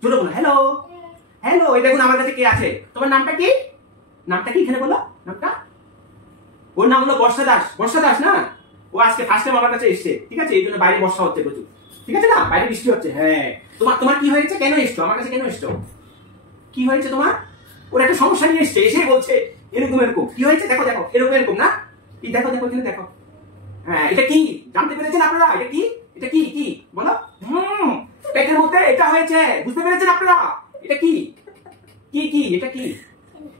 জোরে বলো hello hello. এই দেখুন আমার কাছে কে আছে। তোমার নামটা কি? নামটা কি এখানে বলো নামটা। ওর নাম হলো বর্ষা দাস। বর্ষা দাস না? ও আজকে ফার্স্ট টাইম আমার কাছে এসেছে, ঠিক আছে? এই জন্য বাইরে বর্ষা হচ্ছে প্রচুর, ঠিক আছে না? বাইরে বৃষ্টি হচ্ছে। হ্যাঁ, তোমার কি হয়েছে? কেন এসছো আমার কাছে? কেন এসছো? কি হয়েছে তোমার? ওর একটা সমস্যা নিয়ে এসছে, এসে বলছে এরকম এরকম। কি হয়েছে দেখো দেখো, এরকম এরকম না? কি দেখো দেখো এখানে দেখো। হ্যাঁ, এটা কি জানতে পেরেছেন আপনারা? এটা কি? এটা কি কি বলো? পেটের মধ্যে এটা হয়েছে, বুঝতে পেরেছেন আপনারা? এটা কি কি কি এটা কি?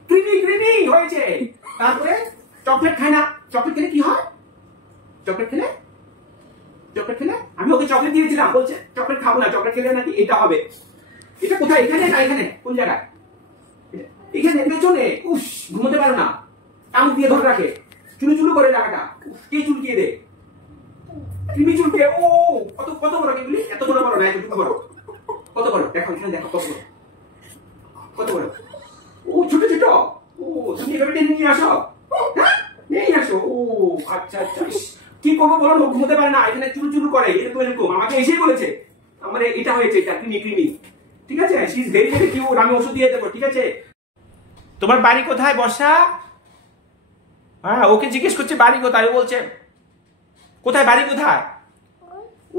কৃমি কৃমি হয়েছে। তারপরে চকলেট খায় না। চকলেট খেলে কি হয়? চকলেট খেলে আমি ওকে চকলেট দিয়েছিলাম, বলছে চকলেট খাবো না, চকলেট খেলে নাকি এটা হবে। এটা কোথায়? এখানে না এখানে? কোন জায়গায়? এখানে পেছনে। উফ, ঘুমোতে পারো না, টান দিয়ে ধরে রাখে, চুলু চুলু করে জায়গাটা। কে চুলকিয়ে দে? কৃমি চুলকে। ও কত কত বড় এগুলি? এত বড় বড় না, এতটুকু বড়। কত বড় দেখো, এখানে দেখো কত বড়, কত বড়। ও ছোট ছোট। ও তুমি এভাবে টেনে নিয়ে আসো? হ্যাঁ, নিয়ে আসো। ও আচ্ছা আচ্ছা। কি করবো বলো? লোক ঘুমোতে পারে না, এখানে চুরু চুরু করে, এরকম এরকম। আমাকে এসেই বলেছে আমার এটা হয়েছে, এটা কৃমি কৃমি, ঠিক আছে? She is very very cute. আমি ওষুধ দিয়ে দেবো, ঠিক আছে? তোমার বাড়ি কোথায় বর্ষা? হ্যাঁ, ওকে জিজ্ঞেস করছে বাড়ি কোথায়। ও বলছে কোথায় বাড়ি কোথায়?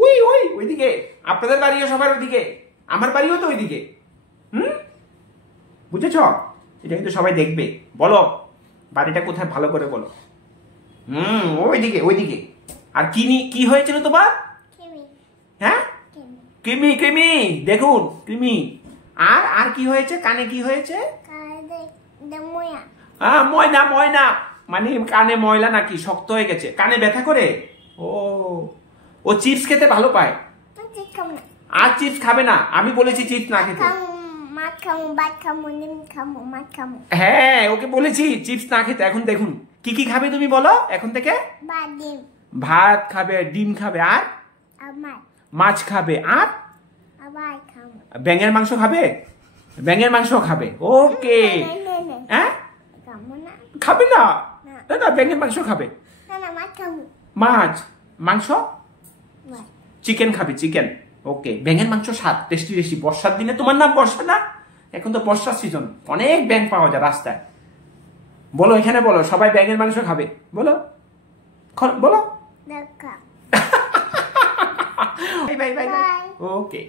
ওই ওই ওইদিকে। আপনাদের বাড়িও সবার ওইদিকে, আমার বাড়িও তো ওইদিকে। বুঝেছ? এটা কিন্তু সবাই দেখবে। বলো বাড়িটা কোথায় ভালো করে বলো। ওইদিকে ওইদিকে। আর কি হয়েছিল তোমার? হ্যাঁ, কৃমি কৃমি। দেখুন কৃমি। আর আর কি হয়েছে? কানে কি হয়েছে? ময়না ময়না। মানে কানে ময়লা নাকি শক্ত হয়ে গেছে, কানে ব্যথা করে। ও ও চিপস খেতে ভালো পায়। আর চিপস খাবে না, আমি বলেছি চিপস না খেতে। হ্যাঁ, ওকে বলেছি চিপস না খেতে। এখন দেখুন কি কি খাবে তুমি বলো এখন থেকে? ভাত খাবে, ডিম খাবে, আর মাছ খাবে, আর ব্যাঙের মাংস খাবে। ব্যাঙের মাংস খাবে। ওকে। হ্যাঁ, খাবে না? না, ব্যাঙের মাংস খাবে। মাছ মাংস চিকেন খাবে, চিকেন। ওকে, ব্যাঙের মাংস স্বাদ টেস্টি টেস্টি। বর্ষার দিনে, তোমার নাম বর্ষা না? এখন তো বর্ষার সিজন, অনেক ব্যাঙ পাওয়া যায় রাস্তায়। বলো এখানে বলো, সবাই ব্যাঙের মাংস খাবে। বলো বলো। Bye bye bye. ওকে।